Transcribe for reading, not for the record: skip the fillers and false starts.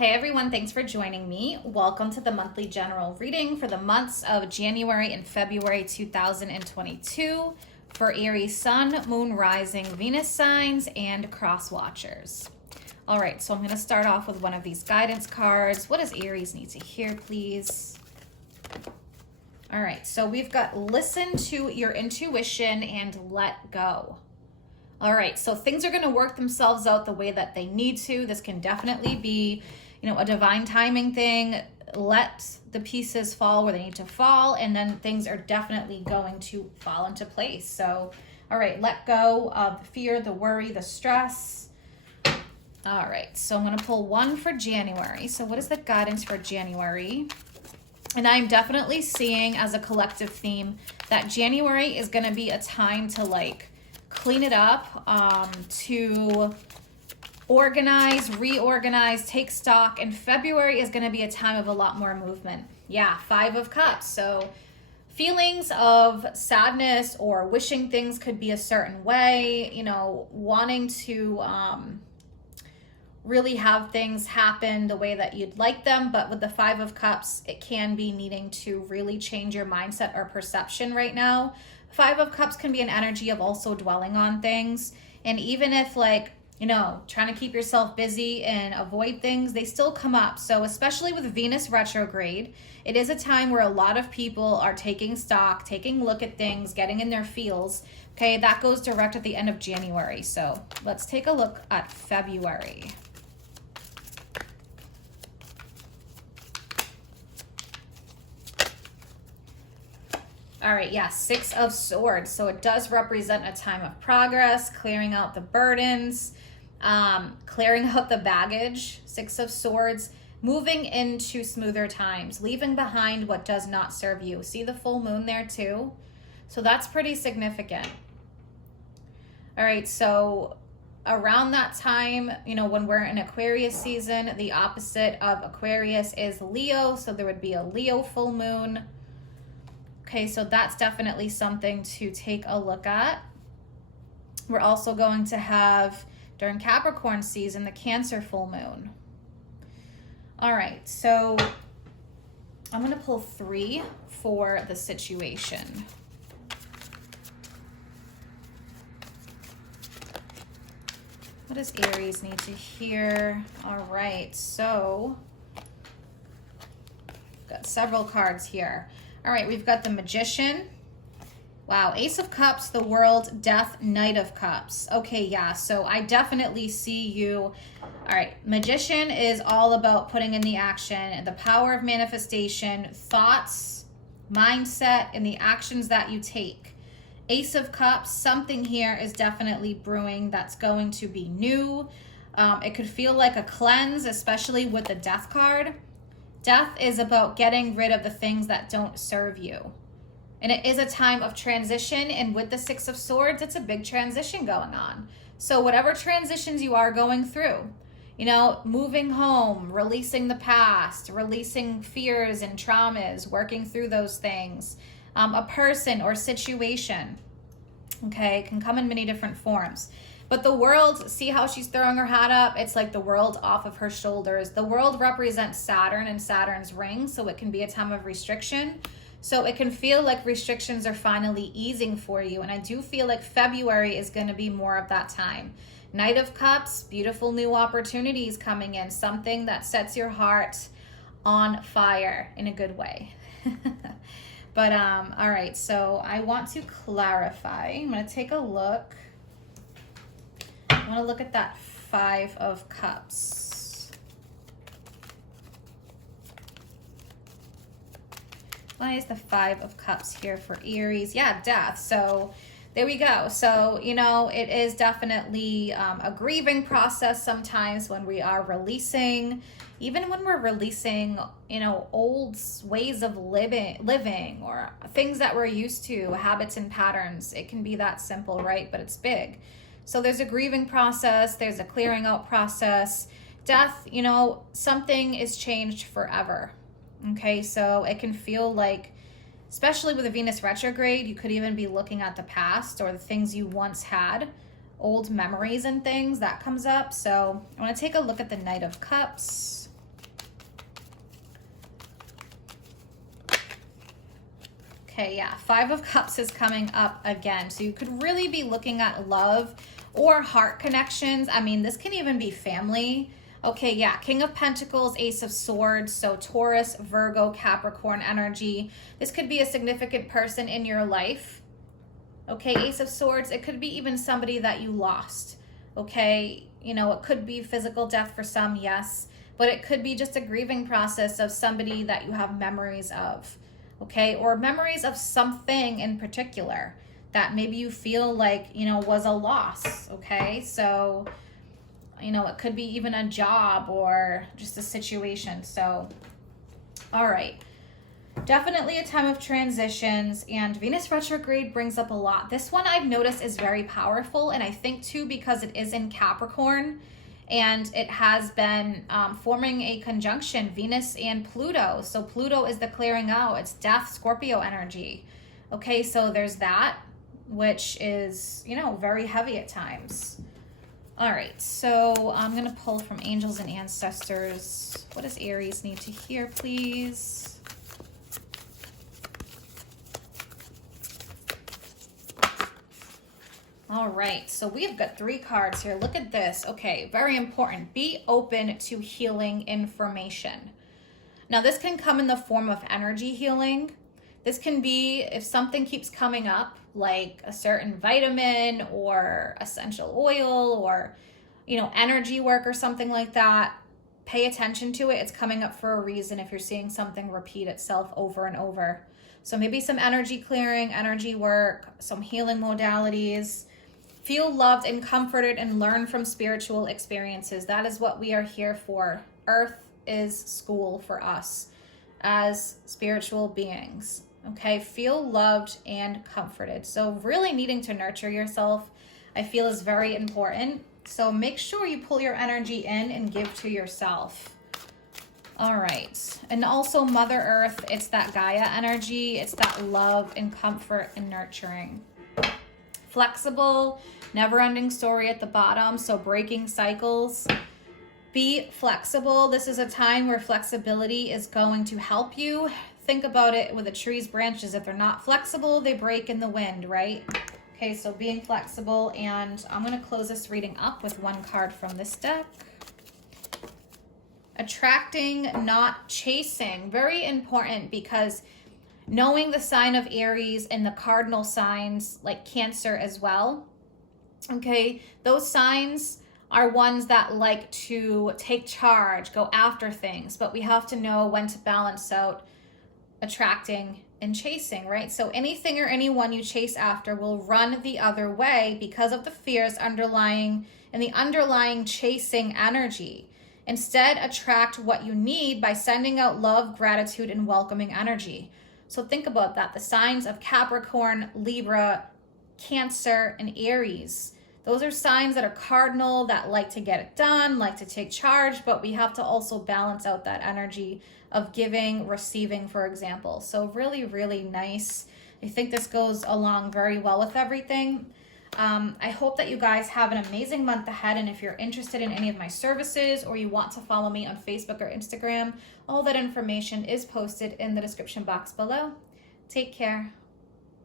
Hey everyone, thanks for joining me. Welcome to the monthly general reading for the months of January and February 2022 for Aries Sun, Moon, Rising, Venus signs, and cross watchers. All right, so I'm going to start off with one of these guidance cards. What does Aries need to hear, please? All right, so we've got listen to your intuition and let go. All right, so things are going to work themselves out the way that they need to. This can definitely be, a divine timing thing. Let the pieces fall where they need to fall, and then things are definitely going to fall into place. So, all right, let go of the fear, the worry, the stress. All right, so I'm going to pull one for January. So what is the guidance for January? And I'm definitely seeing as a collective theme that January is going to be a time to clean it up, to organize, reorganize, take stock. And February is going to be a time of a lot more movement. Yeah, 5 of Cups. So feelings of sadness or wishing things could be a certain way, wanting to really have things happen the way that you'd like them. But with the 5 of Cups, it can be needing to really change your mindset or perception right now. 5 of Cups can be an energy of also dwelling on things. And even if trying to keep yourself busy and avoid things, they still come up. So especially with Venus retrograde, it is a time where a lot of people are taking stock, taking a look at things, getting in their feels. Okay, that goes direct at the end of January. So let's take a look at February. All right, yeah, 6 of Swords. So it does represent a time of progress, clearing out the burdens, clearing out the baggage. 6 of Swords, moving into smoother times, leaving behind what does not serve you. See the full moon there too? So that's pretty significant. All right, so around that time, when we're in Aquarius season, the opposite of Aquarius is Leo. So there would be a Leo full moon. Okay, so that's definitely something to take a look at. We're also going to have, during Capricorn season, the Cancer full moon. All right, so I'm going to pull 3 for the situation. What does Aries need to hear? All right, so got several cards here. All right, we've got the Magician. Wow, Ace of Cups, the World, Death, Knight of Cups. Okay, yeah, so I definitely see you. All right, Magician is all about putting in the action, the power of manifestation, thoughts, mindset, and the actions that you take. Ace of Cups, something here is definitely brewing that's going to be new. It could feel like a cleanse, especially with the Death card. Death is about getting rid of the things that don't serve you. And it is a time of transition. And with the 6 of Swords, it's a big transition going on. So whatever transitions you are going through, moving home, releasing the past, releasing fears and traumas, working through those things, a person or situation, okay, can come in many different forms. But the world, see how she's throwing her hat up? It's like the world off of her shoulders. The world represents Saturn and Saturn's ring, so it can be a time of restriction. So it can feel like restrictions are finally easing for you. And I do feel like February is going to be more of that time. Knight of Cups, beautiful new opportunities coming in. Something that sets your heart on fire in a good way. But, all right, so I want to clarify. I'm going to take a look. I want to look at that 5 of Cups. Why is the 5 of Cups here for Aries? Yeah, death. So there we go. So, it is definitely a grieving process sometimes when we are releasing, even when we're releasing, old ways of living or things that we're used to, habits and patterns. It can be that simple, right? But it's big. So there's a grieving process. There's a clearing out process. Death, something is changed forever. Okay, so it can feel like, especially with a Venus retrograde, you could even be looking at the past or the things you once had, old memories and things that comes up. So I want to take a look at the Knight of Cups. Okay, yeah, 5 of Cups is coming up again. So you could really be looking at love or heart connections. I mean, this can even be family. Okay, yeah, King of Pentacles, Ace of Swords, so Taurus, Virgo, Capricorn energy. This could be a significant person in your life. Okay, Ace of Swords, it could be even somebody that you lost. Okay, you know, it could be physical death for some, yes, but it could be just a grieving process of somebody that you have memories of. Okay, or memories of something in particular that maybe you feel like, you know, was a loss. Okay, so, you know, it could be even a job or just a situation. So, all right. Definitely a time of transitions, and Venus retrograde brings up a lot. This one I've noticed is very powerful, and I think too because it is in Capricorn and it has been forming a conjunction, Venus and Pluto. So Pluto is the clearing out. It's death, Scorpio energy. Okay, so there's that, which is, you know, very heavy at times. All right, so I'm going to pull from Angels and Ancestors. What does Aries need to hear, please? All right, so we've got 3 cards here. Look at this. Okay, very important. Be open to healing information. Now, this can come in the form of energy healing. This can be if something keeps coming up, like a certain vitamin or essential oil or, you know, energy work or something like that. Pay attention to it. It's coming up for a reason if you're seeing something repeat itself over and over. So maybe some energy clearing, energy work, some healing modalities. Feel loved and comforted and learn from spiritual experiences. That is what we are here for. Earth is school for us as spiritual beings. Okay, feel loved and comforted. So really needing to nurture yourself, I feel, is very important. So make sure you pull your energy in and give to yourself. All right. And also Mother Earth, it's that Gaia energy. It's that love and comfort and nurturing. Flexible, never-ending story at the bottom. So breaking cycles. Be flexible. This is a time where flexibility is going to help you. Think about it with a tree's branches. If they're not flexible, they break in the wind, right? Okay, so being flexible. And I'm going to close this reading up with 1 card from this deck. Attracting, not chasing. Very important, because knowing the sign of Aries and the cardinal signs like Cancer as well. Okay, those signs are ones that like to take charge, go after things, but we have to know when to balance out attracting and chasing, right? So anything or anyone you chase after will run the other way because of the fears underlying and the underlying chasing energy. Instead, attract what you need by sending out love, gratitude, and welcoming energy. So think about that. The signs of Capricorn, Libra, Cancer, and Aries. Those are signs that are cardinal, that like to get it done, like to take charge, but we have to also balance out that energy of giving, receiving, for example. So really, really nice. I think this goes along very well with everything. I hope that you guys have an amazing month ahead, and if you're interested in any of my services or you want to follow me on Facebook or Instagram, all that information is posted in the description box below. Take care.